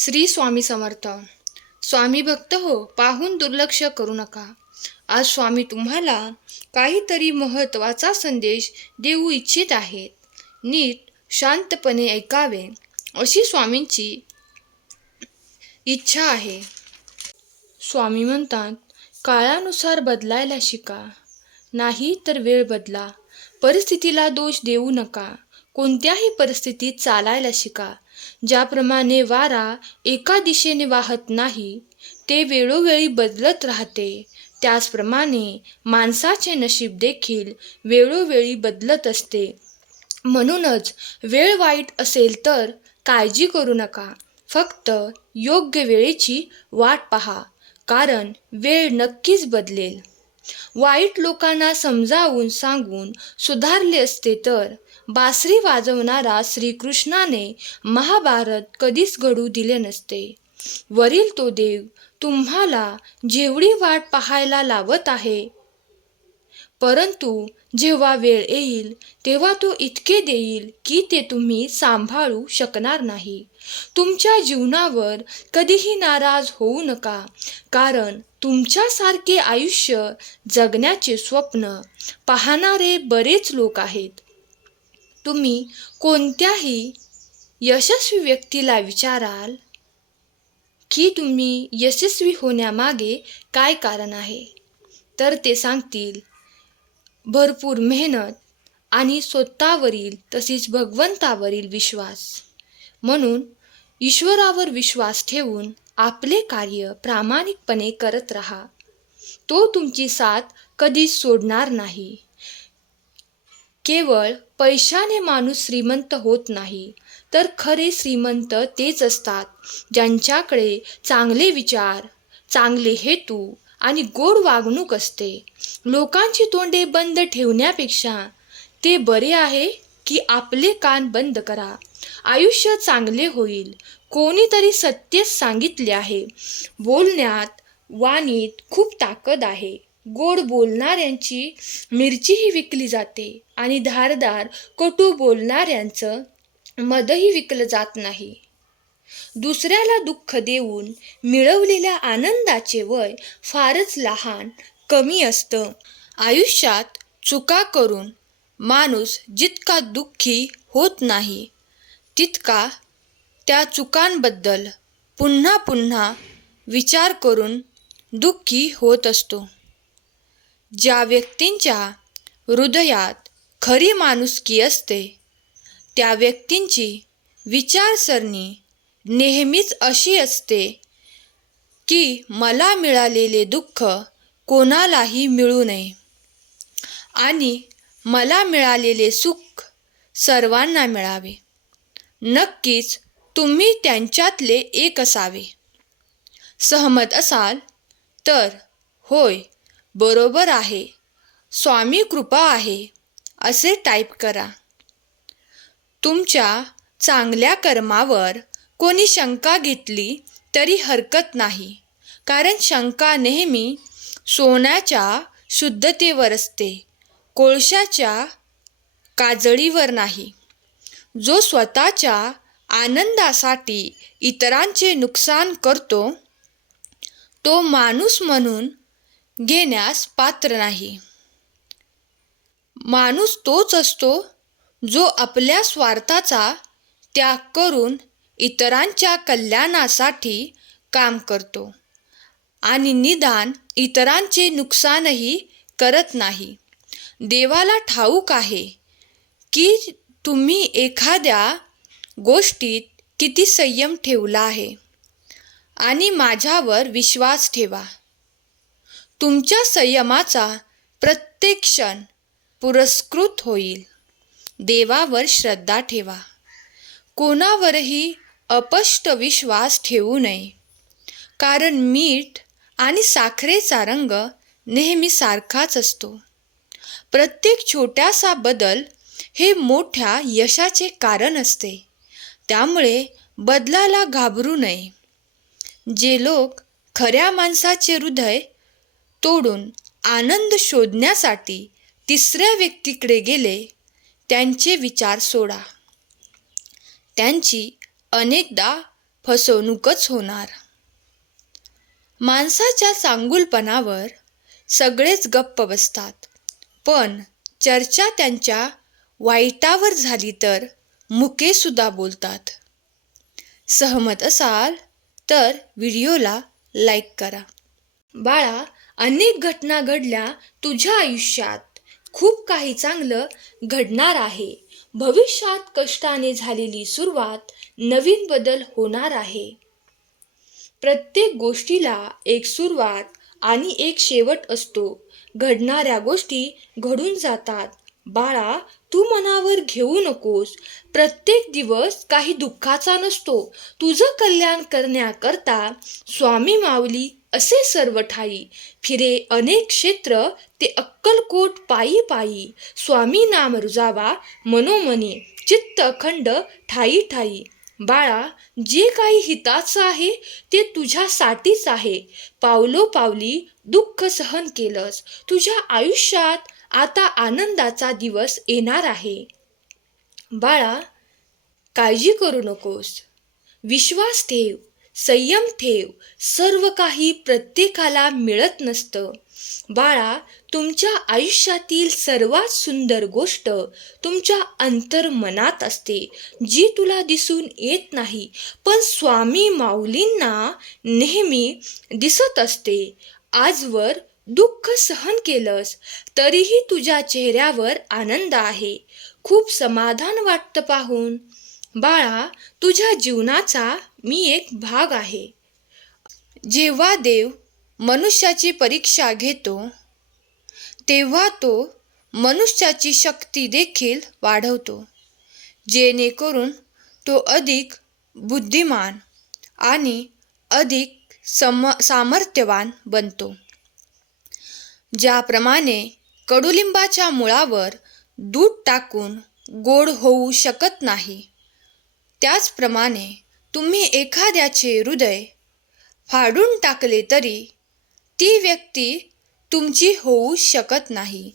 श्री स्वामी समर्थ. स्वामी भक्त हो पाहून दुर्लक्ष करू नका. आज स्वामी तुम्हाला काहीतरी महत्त्वाचा संदेश देऊ इच्छित आहेत. नीट शांतपणे ऐकावे अशी स्वामींची इच्छा आहे. स्वामी म्हणतात काळानुसार बदलायला शिका. नाही तर वेळ बदला. परिस्थितीला दोष देऊ नका. कोणत्याही परिस्थितीत चालायला शिका. ज्याप्रमाणे वारा एका दिशेने वाहत नाही ते वेळोवेळी बदलत राहते. त्याचप्रमाणे माणसाचे नशीब देखील वेळोवेळी बदलत असते. म्हणूनच वेळ वाईट असेल तर काळजी करू नका. फक्त योग्य वेळेची वाट पहा कारण वेळ नक्कीच बदलेल. वाईट लोकांना समजावून सांगून सुधारले असते तर बासरी वाजवणारा श्रीकृष्णाने महाभारत कधीच घडू दिले नसते. वरील तो देव तुम्हाला जेवढी वाट पाहायला लावत आहे परंतु जेव्हा वेळ येईल तेव्हा तो इतके देईल की ते तुम्ही सांभाळू शकणार नाही. तुमच्या जीवनावर कधीही नाराज होऊ नका कारण तुमच्यासारखे आयुष्य जगण्याचे स्वप्न पाहणारे बरेच लोक आहेत. तुम्ही कोणत्याही यशस्वी व्यक्तीला विचाराल की तुम्ही यशस्वी होण्यामागे काय कारण आहे? तर ते सांगतील भरपूर मेहनत आणि स्वतःवरील तसेच भगवंतावरील विश्वास. म्हणून ईश्वरावर विश्वास ठेवून आपले कार्य प्रामाणिकपणे करत राहा. तो तुमची साथ कधीच सोडणार नाही. केवळ पैशाने माणूस श्रीमंत होत नाही तर खरे श्रीमंत तेच असतात ज्यांच्याकडे चांगले विचार चांगले हेतू आणि गोड वागणूक असते. लोकांची तोंडे बंद ठेवण्यापेक्षा ते बरे आहे की आपले कान बंद करा. आयुष्य चांगले होईल कोणीतरी सत्यच सांगितले आहे. बोलण्यात वाणीत खूप ताकद आहे. गोड बोलणाऱ्यांची मिरचीही विकली जाते आणि धारदार कटू बोलणाऱ्यांचं मदही विकलं जात नाही. दुसऱ्याला दुःख देऊन मिळवलेल्या आनंदाचे वय फारच लहान कमी असतं. आयुष्यात चुका करून माणूस जितका दुःखी होत नाही तितका त्या चुकांबद्दल पुन्हा पुन्हा विचार करून दुःखी होत असतो. ज्या व्यक्तींच्या हृदयात खरी माणुसकी असते त्या व्यक्तींची विचारसरणी नेहमीच अशी असते की मला मिळालेले दुःख कोणालाही मिळू नये आणि मला मिळालेले सुख सर्वांना मिळावे. नक्कीच तुम्ही त्यांच्यातले एक असावे. सहमत असाल तर होय बरोबर आहे. स्वामी कृपा आहे. असे टाईप करा. तुमच्या चांगल्या कर्मावर कोणी शंका घेतली तरी हरकत नाही. कारण शंका नेहमी सोन्याच्या शुद्धतेवर असते. कोळशाच्या काजळीवर नाही. जो स्वतःच्या आनंदासाठी इतरांचे नुकसान करतो तो माणूस म्हणून घेण्यास पात्र नाही. माणूस तोच असतो जो आपल्या स्वार्थाचा त्याग करून इतरांच्या कल्याणासाठी काम करतो आणि निदान इतरांचे नुकसानही करत नाही. देवाला ठाऊक आहे की तुम्ही एखाद्या गोष्टीत किती संयम ठेवला आहे आणि माझ्यावर विश्वास ठेवा. तुमच्या संयमाचा प्रत्येक क्षण पुरस्कृत होईल. देवावर श्रद्धा ठेवा. कोणावरही अपष्ट विश्वास ठेवू नये. कारण मीठ आणि साखरेचा रंग नेहमी सारखाच असतो. प्रत्येक छोट्यासा बदल हे मोठ्या यशाचे कारण असते. त्यामुळे बदलाला घाबरू नये. जे लोक खऱ्या माणसाचे हृदय तोडून आनंद शोधण्यासाठी तिसऱ्या व्यक्तीकडे गेले त्यांचे विचार सोडा. त्यांची अनेकदा फसवणूकच होणार. माणसाच्या चांगुलपणावर सगळेच गप्प बसतात पण चर्चा त्यांच्या वाईटावर झाली तर मुकेसुद्धा बोलतात. सहमत असाल तर व्हिडिओला लाईक करा. बाळा अनेक घटना घडल्या तुझ्या आयुष्यात. खूप काही चांगलं घडणार आहे. भविष्यात कष्टाने झालेली सुरुवात नवीन बदल होणार आहे. प्रत्येक गोष्टीला एक सुरुवात आणि एक शेवट असतो. घडणाऱ्या गोष्टी घडून जातात. बाळा तू मनावर घेऊ नकोस. प्रत्येक दिवस काही दुःखाचा नसतो. तुझं कल्याण करण्याकरता स्वामी माऊली असे सर्व ठाई फिरे अनेक क्षेत्र ते अक्कलकोट पायी पायी. स्वामी नाम रुजावा मनोमनी चित्त अखंड ठाई ठाई. बाळा जे काही हिताचं आहे ते तुझ्यासाठीच आहे. पावलो पावली दुःख सहन केलंस. तुझ्या आयुष्यात आता आनंदाचा दिवस येणार आहे. बाळा काळजी करू नकोस. विश्वास ठेव. संयम ठेव. सर्व काही प्रत्येकाला मिळत नसतं. बाळा तुमच्या आयुष्यातील सर्वात सुंदर गोष्ट तुमच्या अंतर्मनात असते जी तुला दिसून येत नाही. पण स्वामी माऊलींना नेहमी दिसत असते. आजवर दुःख सहन केलंस तरीही तुझ्या चेहऱ्यावर आनंद आहे. खूप समाधान वाटतं पाहून. बाळा तुझ्या जीवनाचा मी एक भाग आहे. जेव्हा देव मनुष्याची परीक्षा घेतो तेव्हा तो मनुष्याची शक्ती देखील वाढवतो जेणेकरून तो अधिक बुद्धिमान आणि अधिक सम सामर्थ्यवान बनतो. ज्याप्रमाणे कडुलिंबाच्या मुळावर दूध टाकून गोड होऊ शकत नाही त्याचप्रमाणे तुम्ही एखाद्याचे हृदय फाडून टाकले तरी ती व्यक्ती तुमची होऊ शकत नाही.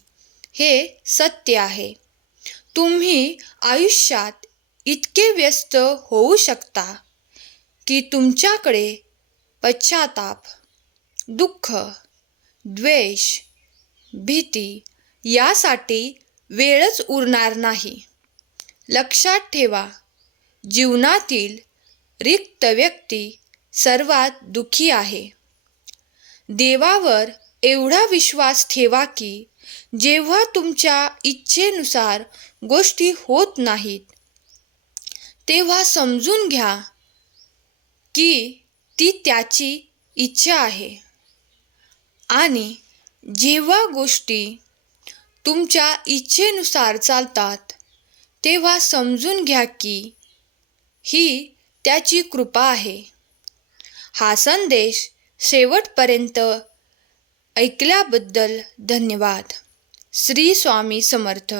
हे सत्य आहे. तुम्ही आयुष्यात इतके व्यस्त होऊ शकता की तुमच्याकडे पश्चाताप दुःख द्वेष भीती यासाठी वेळच उरणार नाही. लक्षात ठेवा जीवनातील रिक्त व्यक्ती सर्वात दुखी आहे. देवावर एवढा विश्वास ठेवा की जेव्हा तुमच्या इच्छेनुसार गोष्टी होत नाहीत तेव्हा समजून घ्या की ती त्याची इच्छा आहे. आणि जेव्हा गोष्टी तुमच्या इच्छेनुसार चालतात तेव्हा समजून घ्या की ही त्याची कृपा आहे. हा संदेश शेवटपर्यंत ऐकल्याबद्दल धन्यवाद. श्री स्वामी समर्थ.